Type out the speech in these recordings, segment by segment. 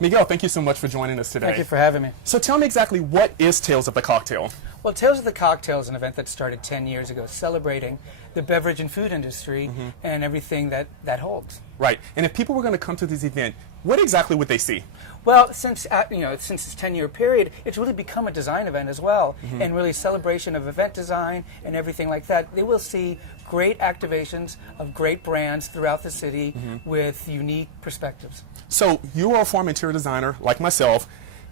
Miguel, thank you so much for joining us today. Thank you for having me. So tell me exactly, what is Tales of the Cocktail? Well, Tales of the Cocktail is an event that started 10 years ago, celebrating the beverage and food industry and everything that holds. Right. And if people were going to come to this event, what exactly would they see? Well, since its 10-year period, it's really become a design event as well, and really celebration of event design and everything like that. They will see great activations of great brands throughout the city with unique perspectives. So you are a former interior designer like myself,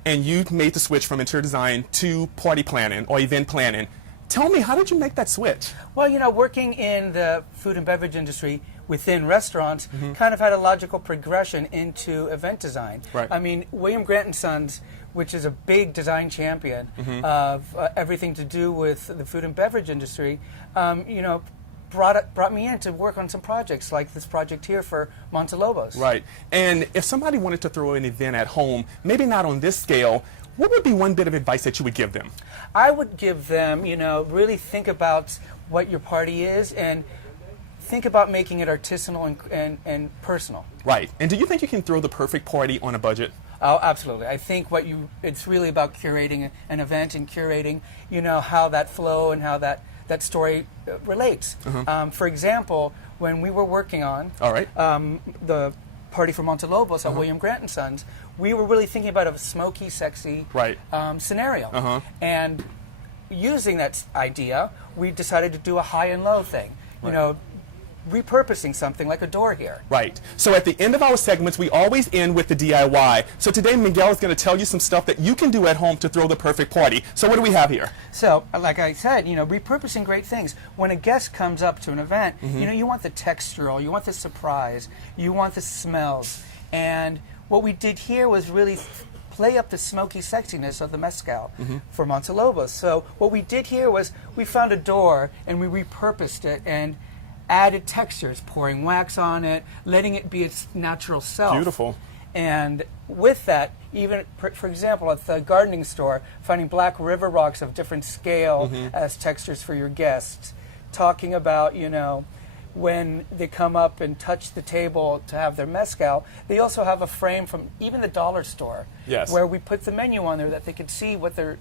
and you made the switch from interior design to party planning or event planning. Tell me, how did you make that switch? Well, working in the food and beverage industry within restaurants kind of had a logical progression into event design. Right. I mean, William Grant & Sons, which is a big design champion of everything to do with the food and beverage industry, brought me in to work on some projects like this project here for Montelobos. Right. And if somebody wanted to throw an event at home, maybe not on this scale, what would be one bit of advice that you would give them? I would give them, really think about what your party is and think about making it artisanal and personal. Right. And do you think you can throw the perfect party on a budget? Oh, absolutely. I think it's really about curating an event and curating, how that flow and how that story relates. For example, when we were working on the party for Montelobos at William Grant & Sons, we were really thinking about a smoky, sexy scenario. And using that idea, we decided to do a high and low thing. Repurposing something like a door here. Right. So at the end of our segments, we always end with the DIY. So today, Miguel is going to tell you some stuff that you can do at home to throw the perfect party. So what do we have here? So, like I said, repurposing great things. When a guest comes up to an event, you want the textural, you want the surprise, you want the smells. And what we did here was really play up the smoky sexiness of the mezcal for Montelobos. So what we did here was we found a door and we repurposed it and added textures, pouring wax on it, letting it be its natural self. Beautiful. And with that, even, for example, at the gardening store, finding black river rocks of different scale as textures for your guests. Talking about, when they come up and touch the table to have their mezcal, they also have a frame from even the dollar store where we put the menu on there that they could see what they're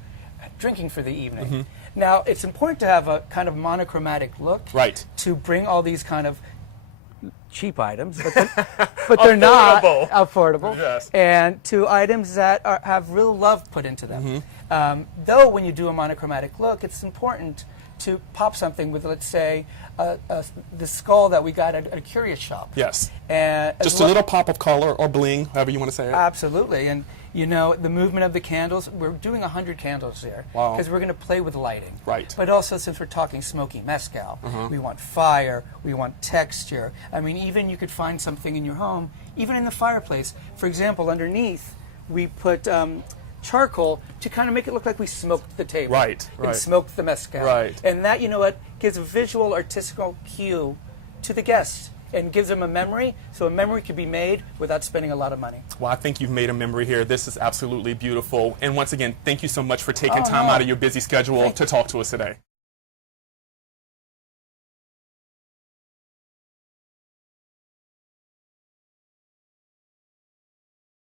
drinking for the evening. Now, it's important to have a kind of monochromatic look to bring all these kind of cheap items, but they're not affordable, and to items that have real love put into them. Though when you do a monochromatic look, it's important to pop something with, let's say, the skull that we got at a curious shop. Yes. And just a little pop of color or bling, however you want to say it. Absolutely. And the movement of the candles, we're doing 100 candles here. Wow. Because we're going to play with lighting. Right. But also, since we're talking smoky mezcal, we want fire, we want texture. I mean, even you could find something in your home, even in the fireplace. For example, underneath, we put charcoal to kind of make it look like we smoked the table. And smoked the mezcal. And that, gives a visual, artistical cue to the guests and gives them a memory, so a memory could be made without spending a lot of money. Well, I think you've made a memory here. This is absolutely beautiful. And once again, thank you so much for taking time out of your busy schedule to talk to us today.